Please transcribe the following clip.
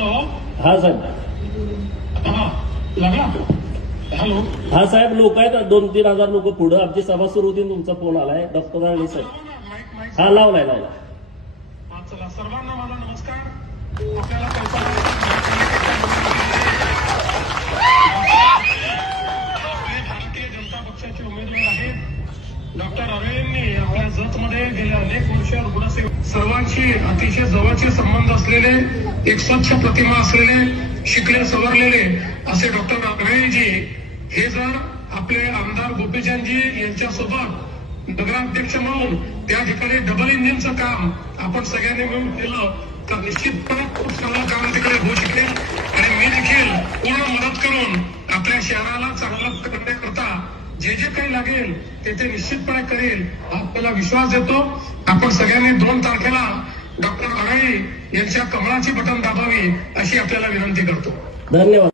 Hello. हा साहेब. हा लागला. हॅलो. हा साहेब, लोक आहेत 2-3 हजार लोक पुढे. आमची सभा सुरू होती, तुमचा फोन आलाय. डॉक्टर राणे साहेब. हा लावलाय. चला, सर्वांना माझा नमस्कार. आपल्याला आपले भारतीय जनता पक्षाचे उमेदवार आहेत डॉक्टर अरविंदनी आपल्या जतमध्ये गेल्या अनेक वर्ष रुग्णसेवा सर्वांची अतिशय जवळचे संबंध असलेले, एक स्वच्छ प्रतिमा असलेले, शिकले सवरलेले असे डॉक्टर अरविंदजी हे जर आपले आमदार गोपीचंदजी यांच्यासोबत नगराध्यक्ष म्हणून त्या ठिकाणी डबल इंजिनचं काम आपण सगळ्यांनी मिळून केलं तर निश्चितपणे खूप चांगलं काम तिकडे होऊ शकेल. आणि मी देखील पूर्ण मदत करून आपल्या शहराला चांगलं करण्याकरता जे जे काही लागेल ते निश्चितपणे करेल आपल्याला विश्वास देतो. आपण सगळ्यांनी 2 तारखेला डॉक्टर अरविंद यांच्या कमळाची बटन दाबावी अशी आपल्याला विनंती करतो. धन्यवाद.